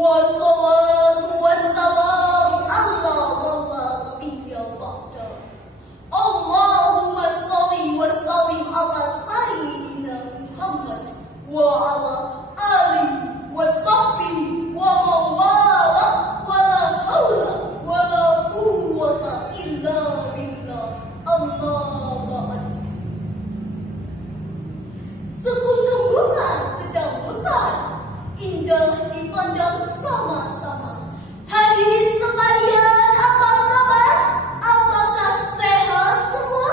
Wassalatu wassalamu ala wala nabiyya ba'da. Allahumma sholli wa sallim ala sayyidina Muhammad wa ala alihi wa sahbihi wa mawala wa la hawla wa la quwwata illa billah. Amma ba'd. Sekuntum bunga sedang mekar, indah dipandang sama-sama. Hadirin sekalian, apa kabar? Apakah sehat semua?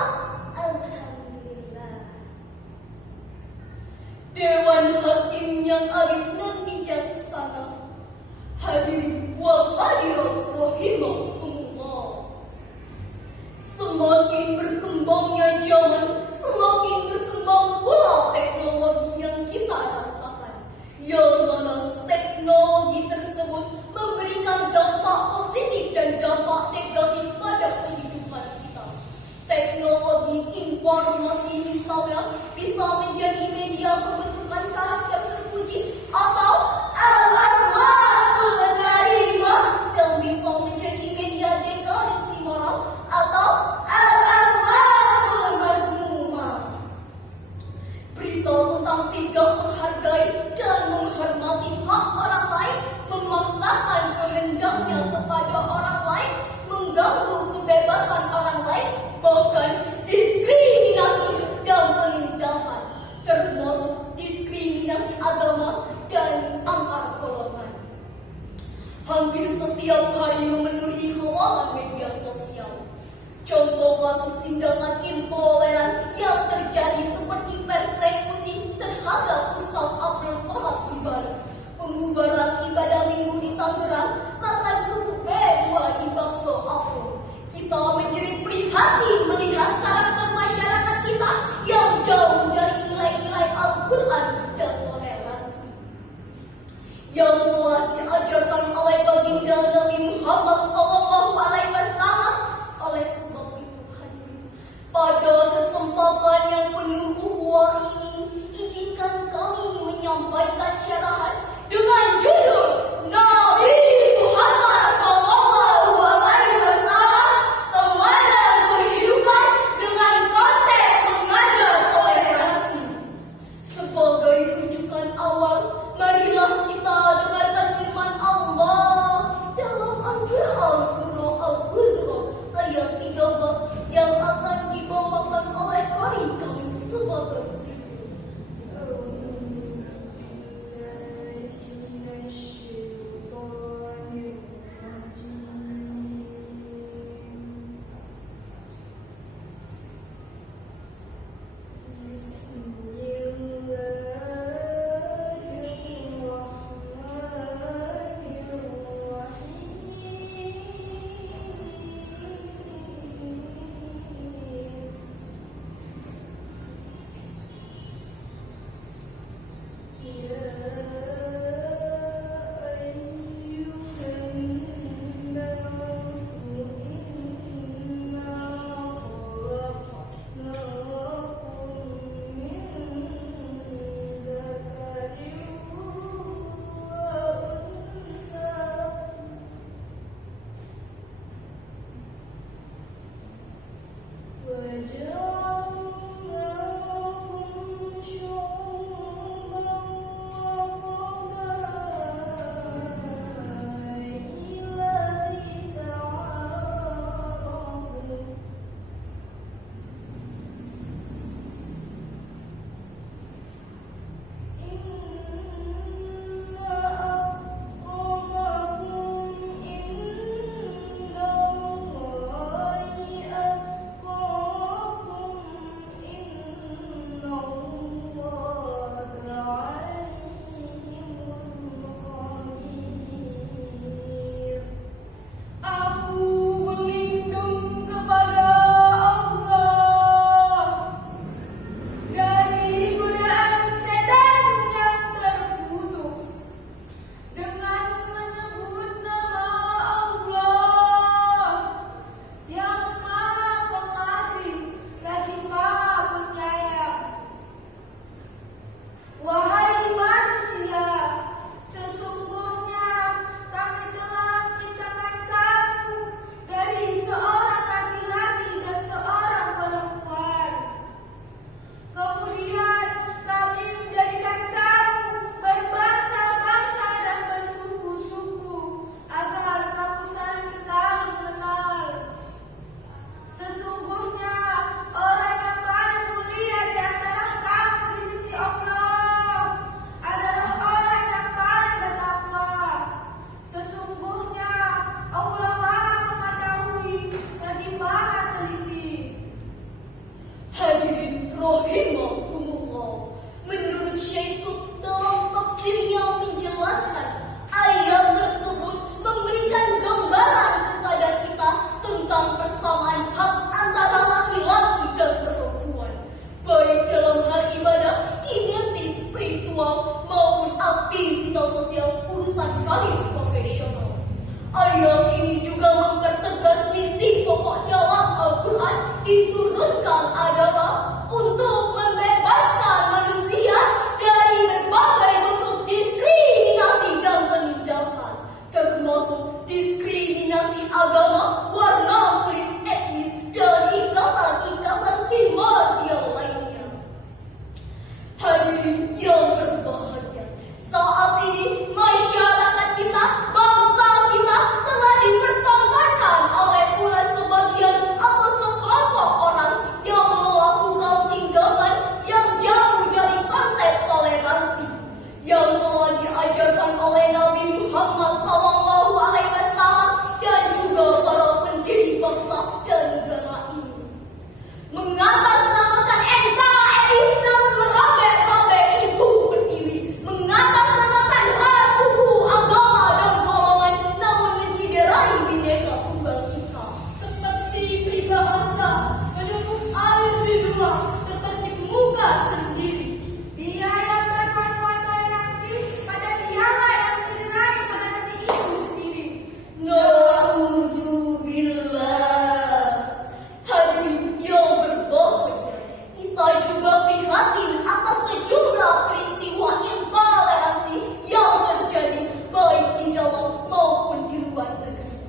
Alhamdulillah. Dewan Hakim yang arif dan bijaksana, hadirin wal hadirat rahimahumullah. Semakin berkembangnya zaman, semakin berkembang pula teknologi yang kita rasakan, yang mana teknologi tersebut memberikan dampak positif dan dampak negatif pada kehidupan kita. Teknologi informasi misalnya bisa menjadi media pembentukan karakter terpuji atau al-arwahul karimah, dan bisa menjadi media dekadasi moral atau al-arwahul mazmumah. Berita tentang tidak menghargai dan menghormati hak orang lain, memaksakan kehendaknya kepada orang lain, mengganggu kebebasan orang lain, bahkan diskriminasi dan penindasan, termasuk diskriminasi agama dan antar golongan. Hampir setiap hari memenuhi hawalan media sosial. Contoh kasus tindakan intoleran yang terjadi seperti persekusi terhadap Ustaz Abdul Somad di Bali, pembubaran ibadah minggu di Tangerang, makan kerupuk B2 di Bakso Apro. Kita menjerit prihatin melihat karakter masyarakat kita yang jauh dari nilai-nilai Al-Quran dan toleransi yang telah diajarkan oleh baginda Nabi Muhammad SAW. Oleh sebab itu, hadirin, pada kesempatan yang penuh ukhuwah ini, izinkan kami menyampaikan syarahan dengan judul Nabi Muhammad SAW, teladan kehidupan dengan konsep mengajar toleransi. Sebagai rujukan awal, marilah kita dengarkan firman Allah dalam Al-Quran surah Al-Hujurat ayat 13 yang akan dibawakan oleh qari kami sebagai berikut. karir profesional. Ayat ini juga mempertegas misi pokok dalam Al-Quran diturunkan adalah untuk membebaskan manusia dari berbagai bentuk diskriminasi dan penindasan, termasuk diskriminasi agama, warna kulit, etnis, dan ikatan-ikatan primordial lainnya. Hadirin yang berbahagia, saat ini masyarakat kita, bangsa kita telah dipertontonkan oleh pula sebagian atau sekelompok orang yang melakukan tindakan yang jauh dari konsep toleransi yang telah diajarkan oleh Nabi Muhammad SAW dan juga para pendiri bangsa dan negara ini. Mengatasnamakan NKRI namun merobek-robek ibu pertiwi, mengatasnamakan ras, suku, agama, dan golongan namun menciderai bineka tunggal ika. Seperti peribahasa, menumpuk air di dua, terpercik muka sendiri. Dia yang berkuat-kuat toleransi, pada dialah yang menciderai fondasi ibu sendiri. Na'udzubillah. Hadirin yang berbahagia, kita juga prihatin atas sejumlah peristiwa intoleransi yang terjadi baik di dalam maupun di luar negeri.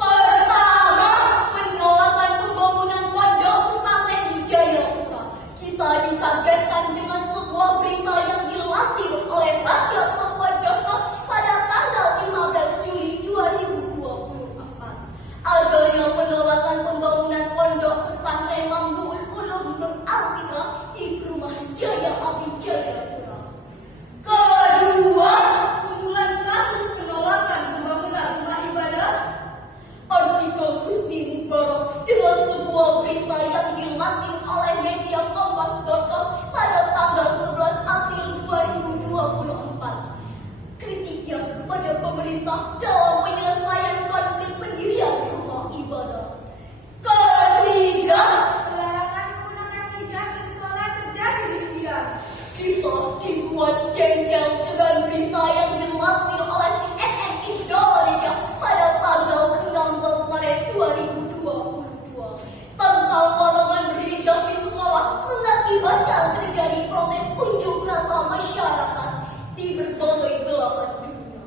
Pertama, penolakan pembangunan pondok pesantren di Jayapura. Kita dikagetkan dengan sebuah berita yang dilansir oleh rakyat.papua.com pada tanggal 15 Juli 2024. Adanya penolakan pembangunan pondok pesantren Mamduul Ulum Nur Al-Fitrah di Perumahan Jaya Abdi Jayapura. Kedua, kumpulan kasus penolakan pembangunan rumah ibadah. Artikel Husni Mubarak dengan sebuah berita yang dilansir oleh media Kompas.com pada tanggal 11 April 2024. Kritiknya kepada pemerintah dalam penyelesaian konflik pendirian rumah ibadah. Ketiga, Pelarangan menggunakan hijab di sekolah terjadi di India. kita dibuat jengkel dengan berita yang dilansir oleh CNN Indonesia pada tanggal 16 Maret 2022 tentang larangan berhijab di sekolah mengakibatkan terjadi protes unjuk rasa masyarakat di berbagai belahan dunia.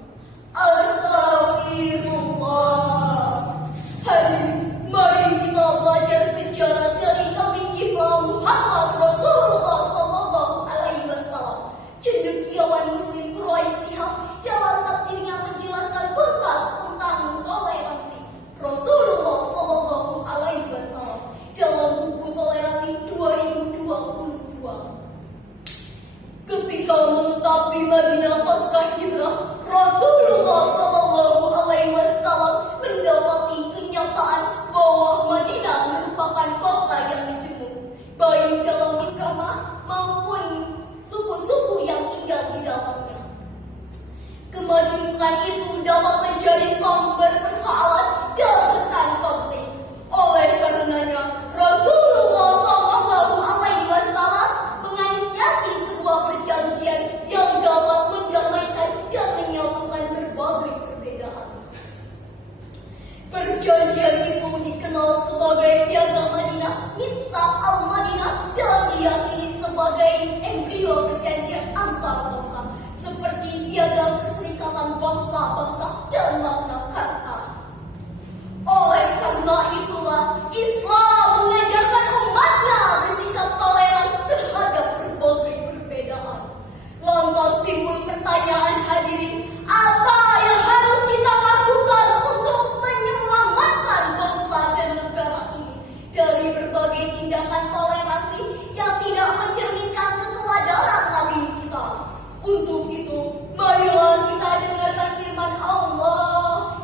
Astagfirullah. Hadirin, mari kita belajar sejarah dari Nabi kita Muhammad Rasulullah SAW. Cendekiawan Muslim Quraisy Shihab dalam tafsirnya menjelaskan tuntas tentang toleransi Rasulullah SAW dalam buku Toleransi 2022. Ketika menetap di Madinah pasca hijrah, Rasulullah SAW mendapati kenyataan bahwa Madinah merupakan kota yang majemuk, baik dalam agama maupun suku-suku yang tinggal di dalamnya. Kemajemukan itu dapat menjadi sumber persoalan dan bahkan konflik. Oleh karenanya, Rasulullah SAW menginisiasi sebuah perjanjian yang dapat mendamaikan dan menyatukan berbagai perbedaan. Perjanjian itu dikenal sebagai Piagam Madinah, Mitsaq al-Madinah, dan diyakini sebagai embrio perjanjian antar bangsa, seperti Piagam Perserikatan Bangsa-Bangsa dan Magna Carta. Oleh karena itulah, Islam mengajarkan umatnya bersikap toleran terhadap berbagai perbedaan. Lantas timbul pertanyaan, hadirin, apa yang harus kita lakukan untuk menyelamatkan bangsa dan negara ini dari berbagai tindakan toleransi yang tidak mencerminkan keteladanan Nabi kita? Untuk itu, marilah kita dengarkan firman Allah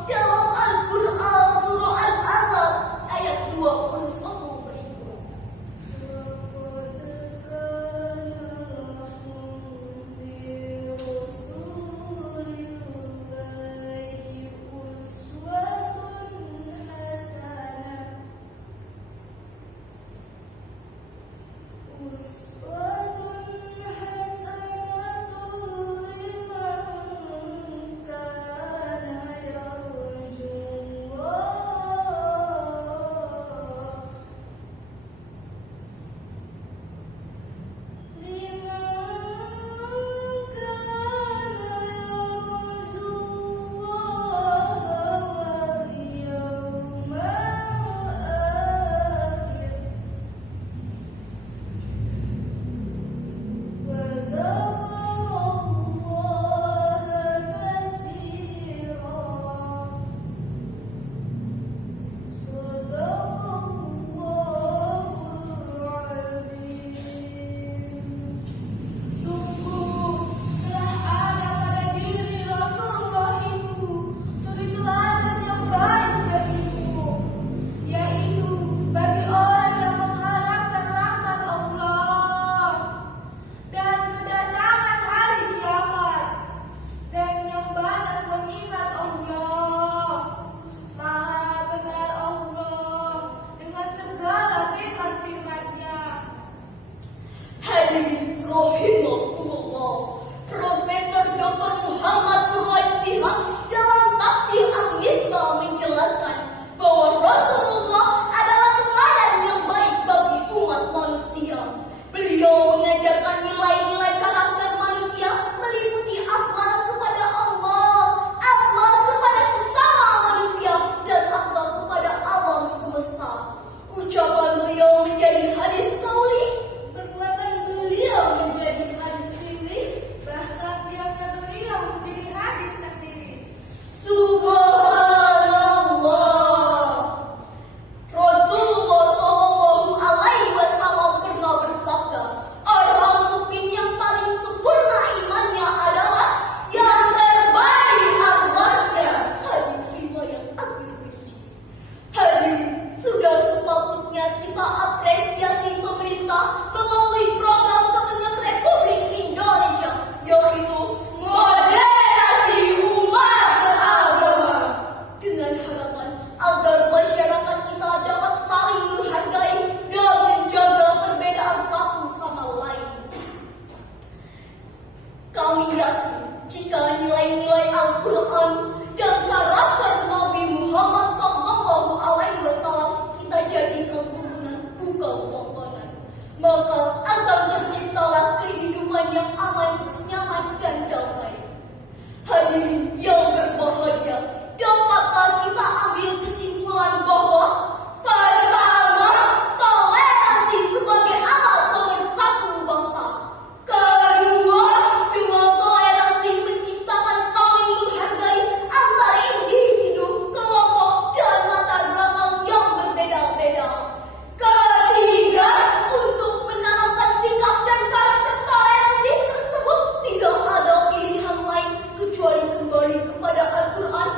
kembali kepada Al-Quran